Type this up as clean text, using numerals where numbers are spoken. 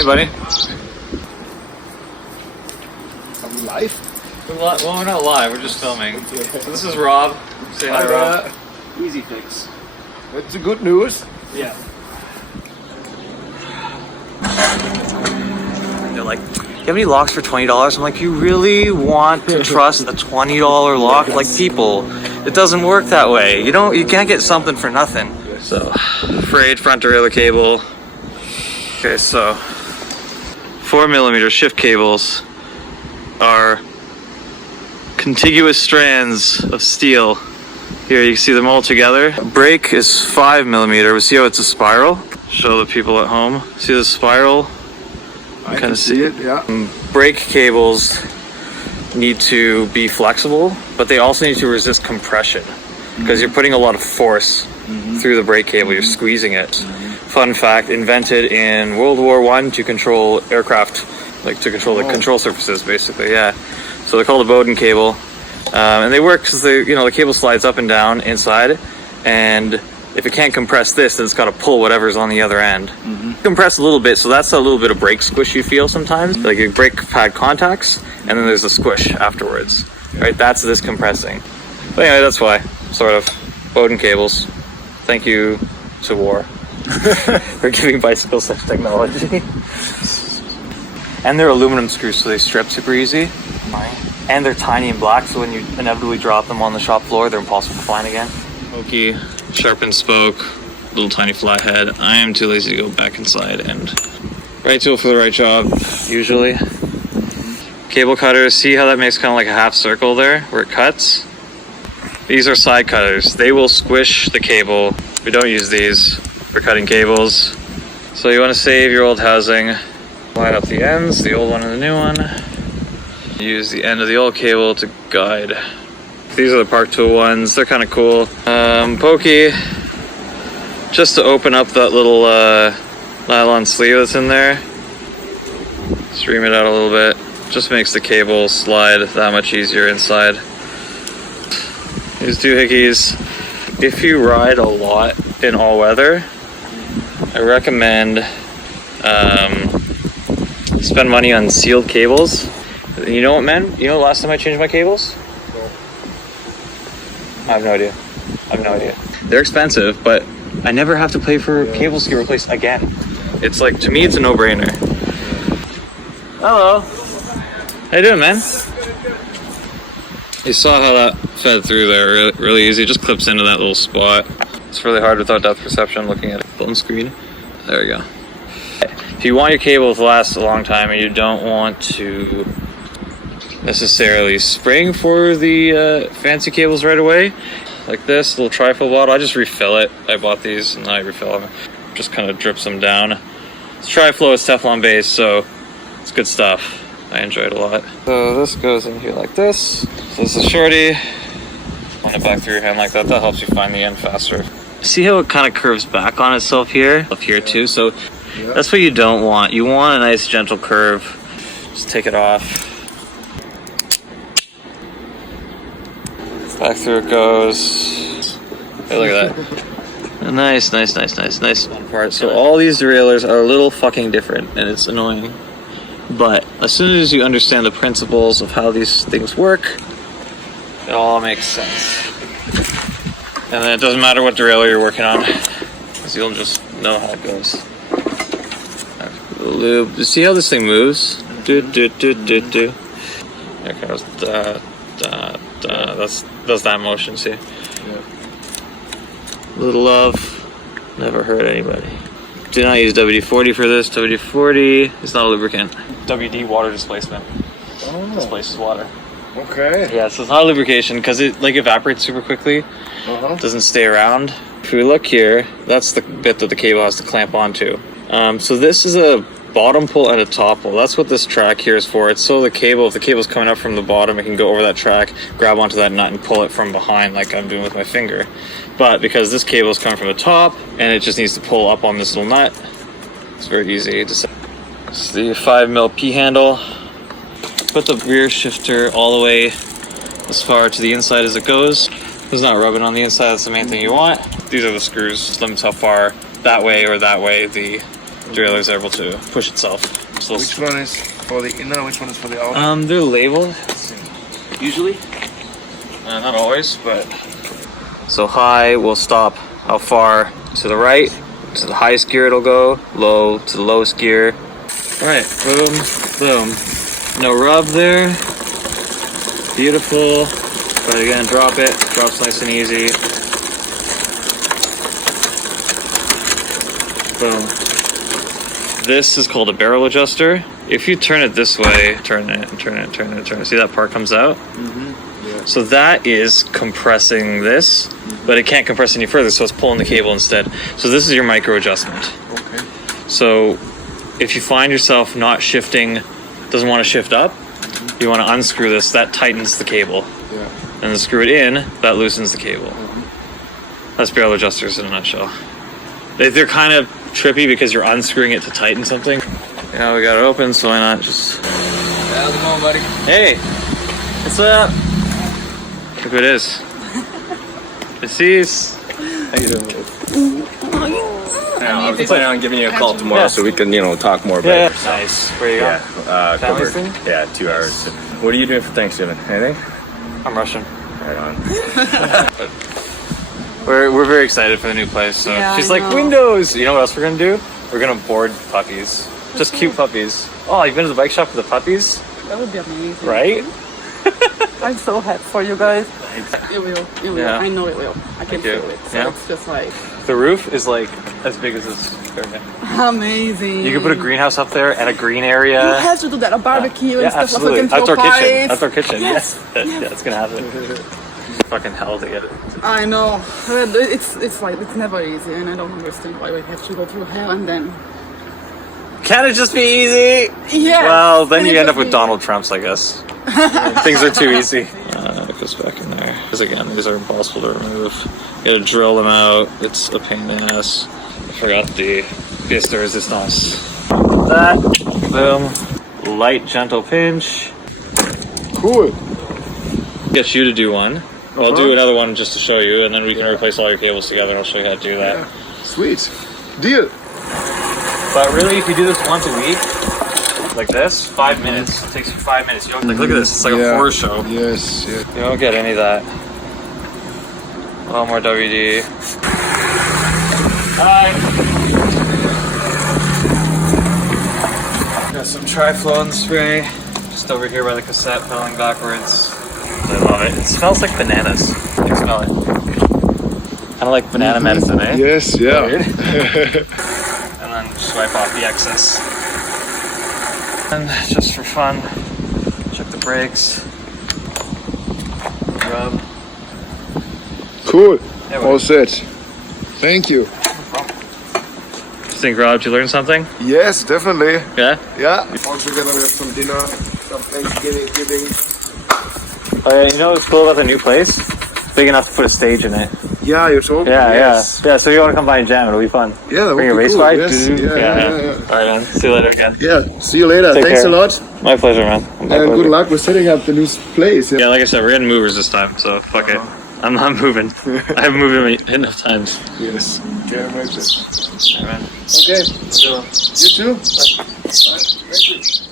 Hey, buddy. Are we live? Well, we're not live. We're just filming. So this is Rob. Say hi, Rob. Easy fix. That's the good news. Yeah. They're like, "Do you have any locks for $20?" I'm like, "You really want to trust a $20 lock? Like, people, it doesn't work that way. You can't get something for nothing." So, frayed front derailleur cable. Okay, so 4mm shift cables are contiguous strands of steel. Here you can see them all together. Brake is 5mm, but see how it's a spiral? Show the people at home. See the spiral? I can see it, yeah. Brake cables need to be flexible, but they also need to resist compression because you're putting a lot of force through the brake cable, you're squeezing it. Fun fact, invented in World War I to control aircraft, like to control the control surfaces basically, yeah. So they're called a Bowden cable. And they work because the cable slides up and down inside, and if it can't compress this, then it's got to pull whatever's on the other end. Compress a little bit, so that's a little bit of brake squish you feel sometimes. Like your brake pad contacts, and then there's a squish afterwards. Right, that's this compressing. But anyway, that's why, sort of. Bowden cables. Thank you to war for giving bicycles such technology. And they're aluminum screws, so they strip super easy. And they're tiny and black, so when you inevitably drop them on the shop floor, they're impossible to find again. Pokey, sharpened spoke, little tiny flathead. I am too lazy to go back inside, and right tool for the right job, usually. Cable cutters, see how that makes kind of like a half circle there, where it cuts? These are side cutters. They will squish the cable. We don't use these for cutting cables. So you want to save your old housing. Line up the ends, the old one and the new one. Use the end of the old cable to guide. These are the Park Tool ones. They're kind of cool. Pokey, just to open up that little nylon sleeve that's in there. Stream it out a little bit. Just makes the cable slide that much easier inside. These doohickeys. If you ride a lot in all weather, I recommend spend money on sealed cables. You know what, man? You know the last time I changed my cables? No. I have no idea. They're expensive, but I never have to pay for cables to get replaced again. It's like, to me, it's a no-brainer. Hello. How you doing, man? You saw how that fed through there really easy. It just clips into that little spot. It's really hard without depth perception looking at a phone screen. There we go. If you want your cable to last a long time and you don't want to necessarily spring for the fancy cables right away, like this little trifold bottle, I just refill it. I bought these and I refill them. Just kind of drips them down. It's Triflow, it's Teflon based, so it's good stuff. I enjoy it a lot. So this goes in here like this. So this is shorty. Run it back through your hand like that. That helps you find the end faster. See how it kind of curves back on itself here? Up here too. So that's what you don't want. You want a nice gentle curve. Just take it off. Back through it goes. Hey, look at that. Nice one part. So all these derailleurs are a little fucking different, and it's annoying. But as soon as you understand the principles of how these things work, it all makes sense. And then it doesn't matter what derailleur you're working on, because you'll just know how it goes. Lube. You see how this thing moves? There it goes. That's that motion, see? Yeah. Little love, never hurt anybody. Do not use WD-40 for this. WD-40 is not a lubricant. WD, water displacement. Displaces water. Okay. Yeah, so it's not a lubrication because it like evaporates super quickly. Doesn't stay around. If we look here, that's the bit that the cable has to clamp onto. So this is a bottom pull and a top pull. That's what this track here is for. It's so the cable, if the cable's coming up from the bottom, it can go over that track, grab onto that nut and pull it from behind like I'm doing with my finger. But because this cable is coming from the top and it just needs to pull up on this little nut, it's very easy to set. It's the 5mm P handle. Put the rear shifter all the way as far to the inside as it goes. It's not rubbing on the inside, that's the main thing you want. These are the screws, limits how far that way or that way the derailleur is able to push itself. So Which one is for the inner? Which one is for the outer? they're labeled. Usually? Not always, but... So high will stop how far to the right, to the highest gear it'll go, low to the lowest gear. Alright, boom, boom. No rub there. Beautiful. But again, drop it. Drops nice and easy. Boom. This is called a barrel adjuster. If you turn it this way, turn it, turn it, turn it, turn it. See that part comes out? Yeah. So that is compressing this, but it can't compress any further, so it's pulling the cable instead. So this is your micro adjustment. Okay. So if you find yourself not shifting, doesn't want to shift up, you want to unscrew this, that tightens the cable. Yeah. And then screw it in, that loosens the cable. That's barrel adjusters in a nutshell. They're kind of trippy because you're unscrewing it to tighten something. Yeah, we got it open, so why not just... How's it going, buddy? Hey! What's up? Look who it is. It's Cease. How you doing? I was planning on giving you a call tomorrow so we can, talk more about it. Nice. Where you going? Cover, thing? yeah, 2 hours. What are you doing for Thanksgiving? Anything? I'm Russian. Right on. We're very excited for the new place. So Yeah, she's I like, know. windows! You know what else we're gonna do? We're gonna board puppies. Just cute puppies. Oh, you've been to the bike shop for the puppies? That would be amazing. Right? I'm so happy for you guys. It will. It will. Yeah. I know it will. I can Thank you. feel it. So Yeah. it's just like The roof is like as big as this area. amazing. You can put a greenhouse up there and a green area. You have to do that. A barbecue and Yeah, stuff. absolutely. Like Outdoor kitchen. parties. Outdoor kitchen. Yes. Yeah, it's gonna happen. Fucking hell to get it. I know. It's like it's never easy, and I don't understand why we have to go through hell and then. Can it just be easy? Yeah. Well, then Can you it end up just with be- Donald Trumps, I guess. Things are too easy. It goes back in there. Because again, these are impossible to remove. You gotta drill them out. It's a pain in the ass. I forgot the pièce de résistance. That. Boom. Light, gentle pinch. Cool. Get you to do one. I'll do another one just to show you, and then we can replace all your cables together. I'll show you how to do that. Yeah. Sweet. Deal. But really, if you do this once a week, like this, 5 minutes. It takes you 5 minutes. You don't, like, look at this. It's like a horror show. Yes. Yeah. You don't get any of that. A little more WD. Hi. Got some Triflone spray. Just over here by the cassette, pedaling backwards. I love it. It smells like bananas. You smell it. Kind of like banana medicine, eh? Yes. Yeah. Weird. And then just wipe off the excess. And just for fun, check the brakes. Rub. Cool. Yeah, All set. Thank you. Think, Rob, did you learn something? Yes, definitely. Yeah? Yeah. All together we have some dinner, some Thanksgiving. Oh yeah, you know what's cool about the new place? Big enough to put a stage in it. Yeah, you told me. Yeah, Yes. yeah. So you want to come by and jam, it'll be fun. Yeah, that Bring would your be race cool. bike? Yes. Yeah. Alright, man. See you later again. Yeah. See you later. Take Thanks care. a lot. My pleasure, man. My And pleasure. good luck with setting up the new place. Yeah, like I said, we're getting movers this time, so fuck it. I'm not moving. I haven't moved enough times. Yes. Can't imagine. Alright, man. Okay. You too. Bye. Thank you.